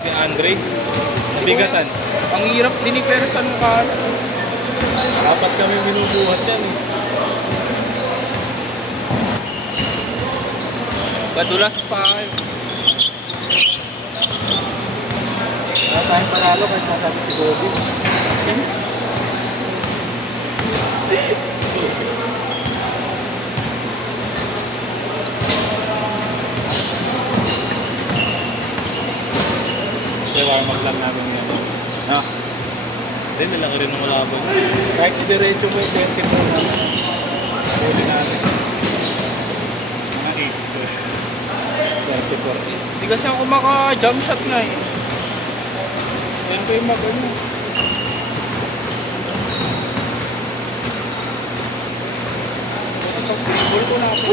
Si Andre, nabigatan. Ang hirap din ni pero sa mukha. Dapat kami binubuhat yan. Badulas pa. Wala tayong panalo kahit nasabi si Gobi. Kaya warm-up lang namin yan. Ha? Hindi, malaki rin ang malabang. Kahit i-diretso mo yung 20 po na huli natin. Mga 80. Hindi kasi ako maka-jump shot nga eh. Yan ko yung mag-ano. Pag-dribble ko na ako.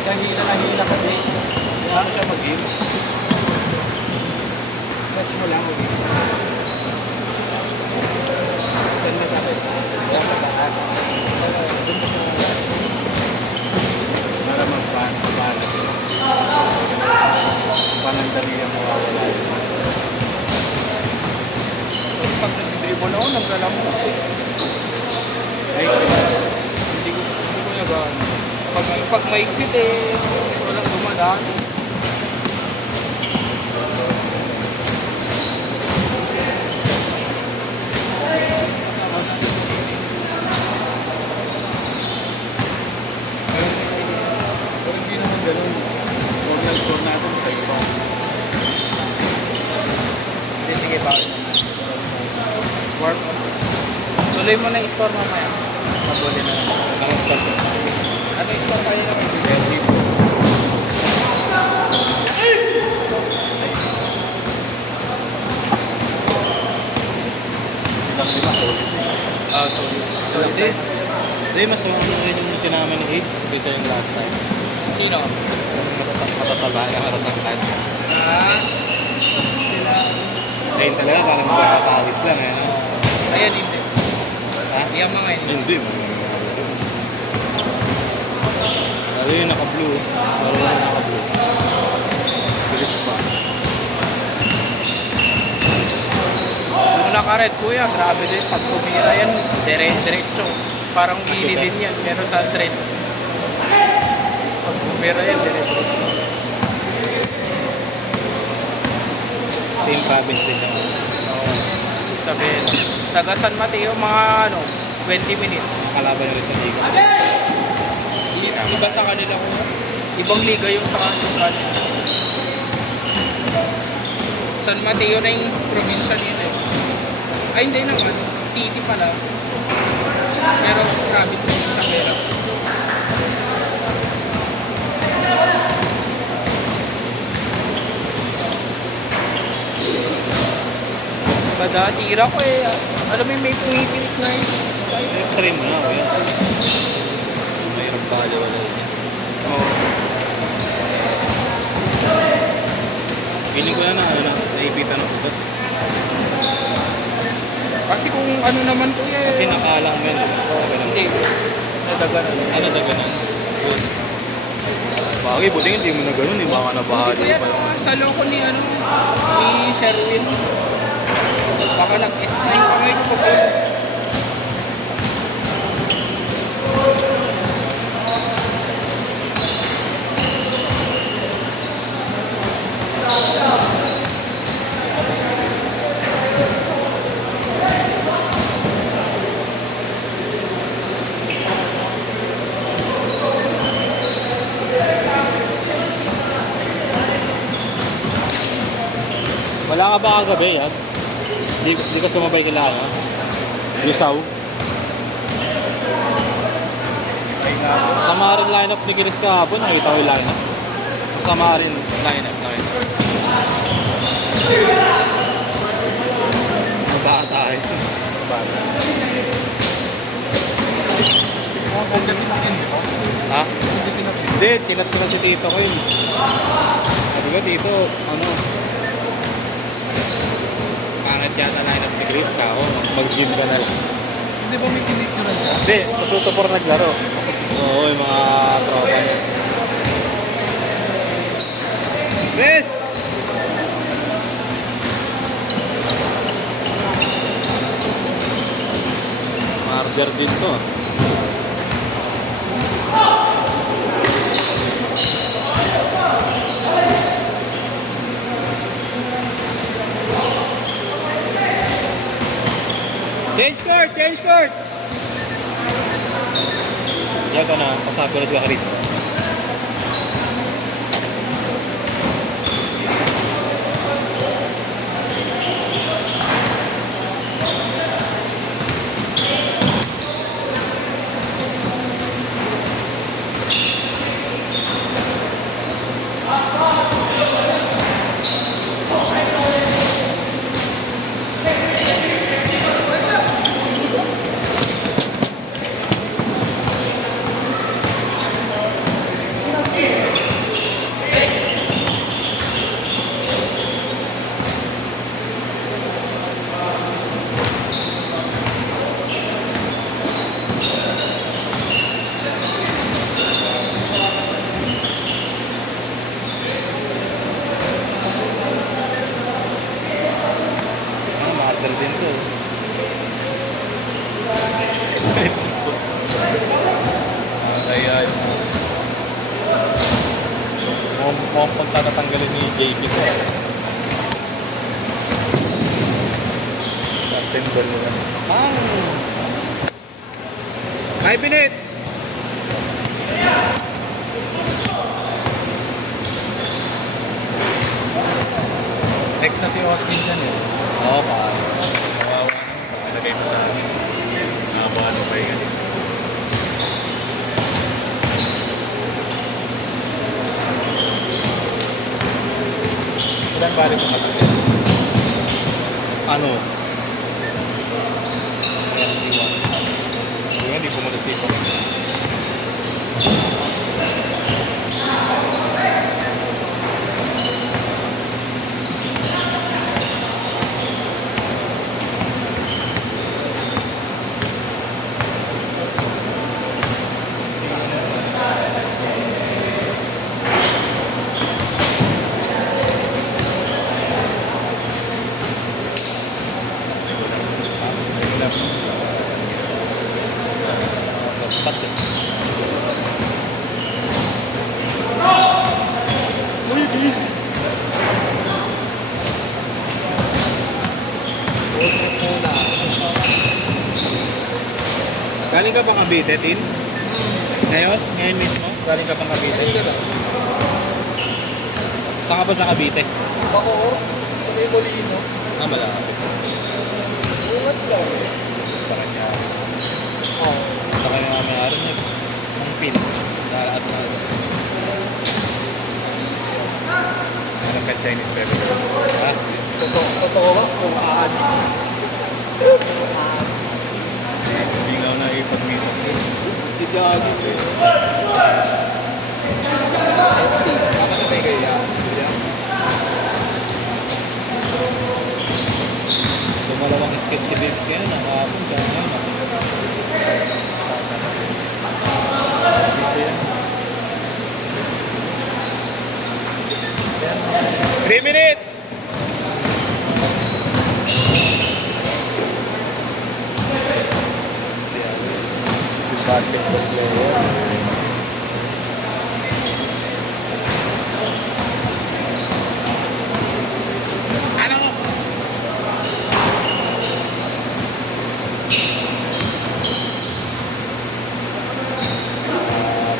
Nahila kasi. Paano siya mag-game? Press mo lang mag-game. Saan na sabi? Saan na taas? Para magpapala. Panandali ang mawawala. Pag nag-dribble ako, naglalamok ako. Ay, Hindi ko nag-ano. Pag maigpit eh, walang dumadaan. pero hindi naman ganun. Score natin sa iba. Sige, bawal naman. Warm up. Tuloy mo na yung score mamaya. Paguli na naman. Nakapag Ano yung score kayo naman? lima. Ah, sorry. So, hindi, mas mauna rin yung sinama ni Aid kaysa yung last time. Sino? Matataba, nakatatangkad. Ah, sila. Ayun talaga, parang magkakapawis lang eh. No? Ayan, hindi. Ha? Yung mga yun. Hindi. Lalo yung naka-blue. Lalo yung naka-blue. Bilis pa. Yung naka-red kuya, grabe din. Pag tumira yan, diretso. Parang gili din yan. Pero sa dress. Pag tumira yan, diretso. Same province din naman. Oo. Sabihin, taga San Mateo, mga 20 minutes. Kalaban na rin sa liga. Iba sa kanila ko. Ibang liga yung sa kanila. San Mateo na yung probinsya nila eh. Ay hindi naman, city pala. Pero province yung sa pera. Bada, tira ko eh. Alam mo may pumipilit na yun. Extreme na ako yan. Mayroong bala wala yun. Oo. Feeling ko na naipitan ako. Kasi kung ano naman ko eh. Kasi nakalang mo yan. Hindi. Nadaganan. Ano daganan? Good. Bagay, buti hindi mo na ganun. Hindi baka Hindi nabahali ko yan pa lang. sa loko ni ni Sherwin. Baka nag-S9 pa ngayon ko pa. Wala ka ba kagabi yan? Di ka sumabay kila ano? Lisaw? Sama rin lineup ni Chris kahapon. Nakita ko yung lineup. Sama rin lineup. Bata tayo. Bata. Ang ganda sinap yun, di ba? Ha? Hindi sinap yun. Hindi, chinat ko lang si Tito ko yun. Sabi ko, Tito, ano? Pangit yata lineup ni Chris. Ako, mag-gym ka na lang. Hindi ba may tinituran siya? Hindi, matuto por naglaro. Oo, yung mga tropa niya. Chris! Marger din to. Change court! Change court! Yan ka na, pasabi ko na si Chris. Marger din to. Ay, ay. Mukhang pagtatanggalin ni JP ko. September nila. 5 minutes! Next na si Austin dyan eh. Oo, pa. Kawawa naman. Ilagay mo sa akin. Nakabahan mo pa yung ganito. Ilan balik mo kapatid? Ano? 21. Yung hindi pumunod dito. Spat eh. Uy, bilis! Galing ka pa Cavite, Tin? Ngayon? Ngayon mismo? Galing ka pa Cavite? Saan ka ba sa Cavite? Bacoor, sa may Molino. Ah, malapit. Ulat lang. Sa kanya. Oo. Sa kanya nga may-ari niya. Ang pin. Lahat na. Anong ka Chinese pepper? Ha? Totoo ba? Kung aani. Hindi nga ako nakikipag-meet. Hindi ka aani. Nakasabay kayo yan. Dumalawang sketch si Babes kaya nakahapon ka ngayon. Busy yan. 3 minutes! Yung basketball player.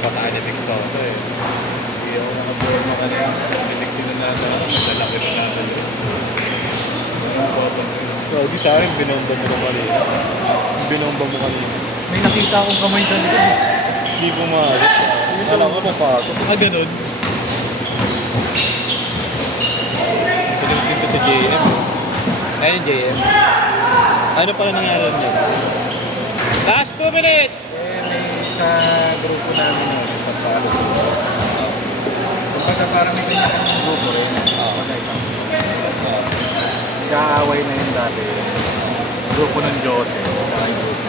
Pataan ni Big Soto eh. Hindi ako nakabuhay mo kanina. Pinig sila na madalaki pa na sa loob. So, di sa akin, binomba mo naman kanina. Binomba mo kanina. May nakita akong kamay sa likod. Hindi ko maalit. Alam ko napasok. Ah, ganun. Pagdating dito sa JM. Ayun yung JM. Ano pala nangyari niya? Last 2 minutes! Yes. sa grupo namin na sa Palo. Kumbaga parang may kanya-kanyang grupo rin. Kumbaga isang nag-aaway na yun dati. Grupo ng Jose. Saka yung grupo.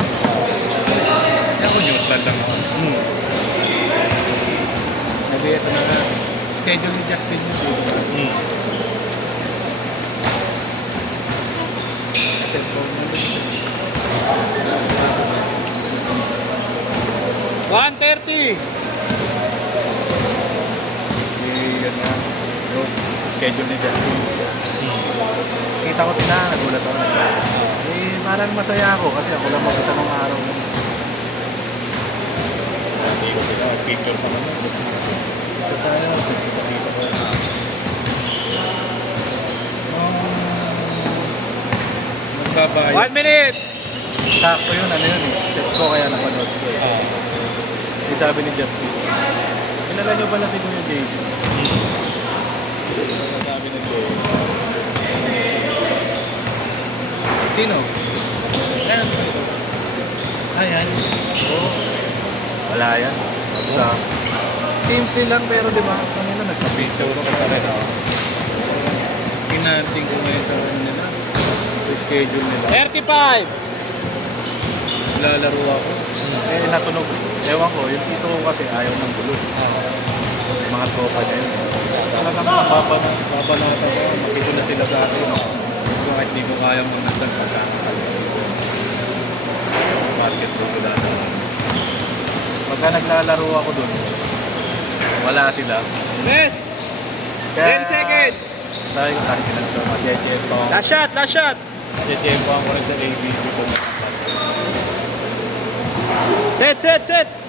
Kaya ako neutral lang ako. Sabi ito na nga. Schedule ni Justin yun. Cellphone mo din. 1:30. Yan nga. Yung schedule ni Justin. Kita ko sila, nagulat ako. Parang masaya ako kasi ako lang mag-isa ng araw. Hindi ko sila. Picture pa naman. So tayo, sa dito ko. Magbabayad. 1 minute. Sakto yun, ano yun eh. Set ko kaya napanood ko. Yung sabi ni Justin. Kilala nyo pala si Kuya Jason? Sabi ng Joe. Sino? Ayan. Ayan. Oo. Wala yan. Sa simple lang pero di ba? Kanina nagpa-pizza ko ka rin ako. Tinating ko ngayon sa nila. Sa schedule nila. 35. Lalaro ako. Eh natunog. Ewan ko, yung tito ko kasi ayaw ng gulo. Mga tropa niya yun. Talagang babanata ko. Makito na sila sa akin. Kahit di ko kaya mong nagdag basketball ko dati. Pagka naglalaro ako dun, wala sila. Yes. 10 seconds. Sabi ko tayo kinagto. Mag-JJM pa ako. Last shot, last shot. JJM pa ako rin sa ABB ko. Set.